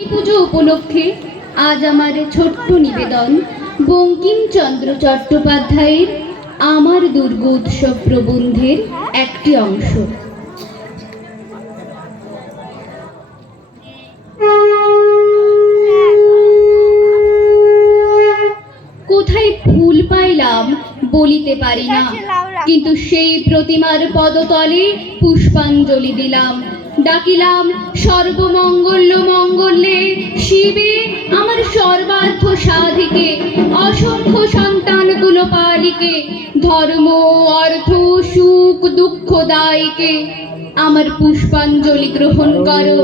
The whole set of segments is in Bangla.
পুজো উপলক্ষে আজ আমার ছোট্ট নিবেদন বঙ্কিমচন্দ্র চট্টোপাধ্যায়ের আমার দুর্গোৎসব প্রবন্ধের একটি অংশ। কোথায় ফুল পাইলাম বলিতে পারি না, কিন্তু সেই প্রতিমার পদতলে পুষ্পাঞ্জলি দিলাম। ডাকিলাম সর্বমঙ্গল্য মঙ্গলে শিবে আমার সর্বার্থ সাধিকে, অসংখ্য সন্তান কুল পালিকে, ধর্ম অর্থ সুখ দুঃখ দায়কে আমার পুষ্পাঞ্জলি গ্রহণ করো।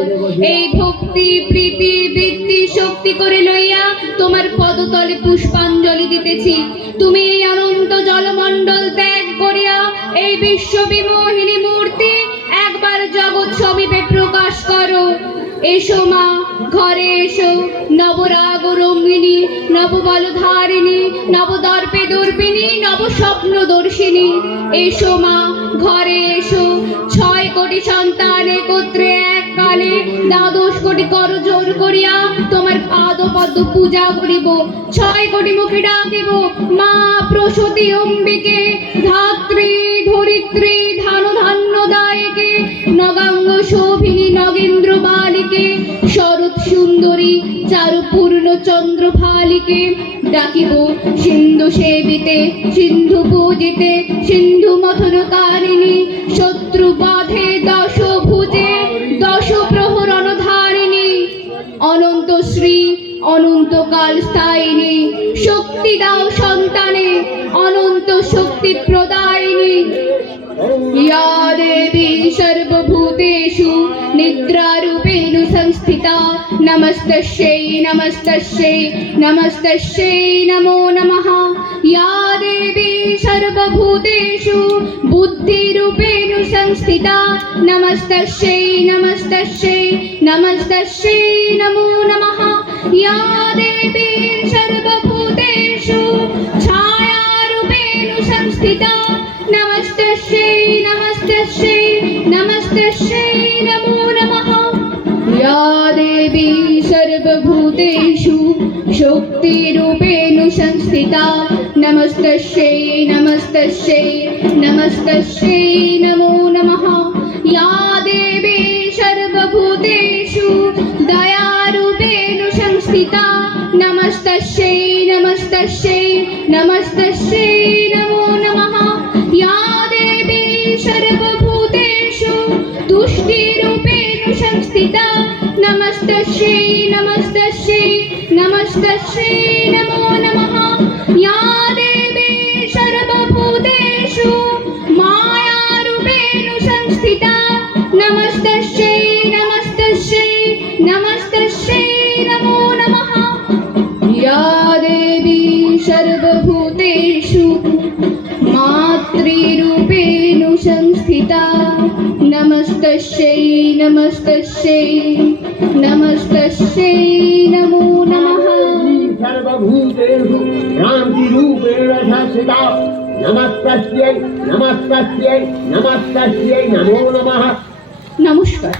এই ভক্তি প্রীতি বৃত্তি শক্তি করে লইয়া তোমার পদতলে পুষ্পাঞ্জলি দিতেছি। তুমি এই অনন্ত জলমণ্ডল ত্যাগ করিয়া এই বিশ্ববিমোহিনী মূর্তি একবার জগৎ সমীপে প্রকাশ করো। এসো মা, ঘরে এসো, নবরাগ রঙ্গিনী, নববলধারিণী, নবদর্পে দর্পিনী, নবস্বপ্ন দর্শিনী। এসো মা, ঘরে এসো। 6 কোটি সন্তান একত্রে এককালে 12 কোটি করজোড় করিয়া তোমার পাদ পদ্ম পূজা করিব। 6 কোটি মুখে ডাকিব মা প্রসূতি অম্বিকে, ধাত্রী ধরিত্রী ধান ধান্য দায়কে, নগাঙ্গ শোভিনী নগেন্দ্র বালিকে, শরৎ সুন্দরী চারুপূর্ণ চন্দ্র ফালিকে। ডাকিব সিন্ধু সেবিতে, সিন্ধু পূজিতে, সিন্ধু মথনকারিণী, শত্রু বাধে 10 ভুজে 10 প্রহরণ ধারিণী, অনন্ত শ্রী অনন্তকাল স্থায়িনী, শক্তি দাও সন্তানে, অনন্ত শক্তি প্রদায়িনী। या देवी सर्वभूतेषु निद्रारूपेण संस्थिता, नमस्तस्यै नमस्तस्यै नमस्तस्यै नमो नमः। या देवी सर्वभूतेषु बुद्धिरूपेण संस्थिता, नमस्तस्यै नमस्तस्यै नमस्तस्यै नमो नमः। या देवी सर्वभूतेषु छायारूपेण संस्थिता, नमस्तस्यै नमस्तस्यै नमस्तस्यै नमो नमः। या देवी सर्वभूतेषु शक्तिरूपेण संस्थिता, नमस्तस्यै नमस्तस्यै नमस्तस्यै नमो नमः। या देवी सर्वभूतेषु दयारूपेण संस्थिता, नमस्तस्यै नमस्तस्यै नमस्तस्यै नमो नमः। या देवी सर्वभूतेषु तुष्टिरूपेण संस्थिता, नमस्तस्यै नमस्तस्यै नमस्तस्यै नमो नमः। या देवी सर्वभूतेषु मायारूपेण संस्थिता, नमस्तस्यै नमस्तस्यै नमस्तस्यै नमो नमः। या देवी सर्वभूतेषु मातृरूपेण संस्थिता, नमस्तस्यै नमस्तस्यै नमस्तस्यै नमो नमः। सर्वभूतेषु शान्तिरूपेण संस्थिता, नमस्तस्यै नमस्तस्यै नमस्तस्यै नमो नमः। नमस्कार।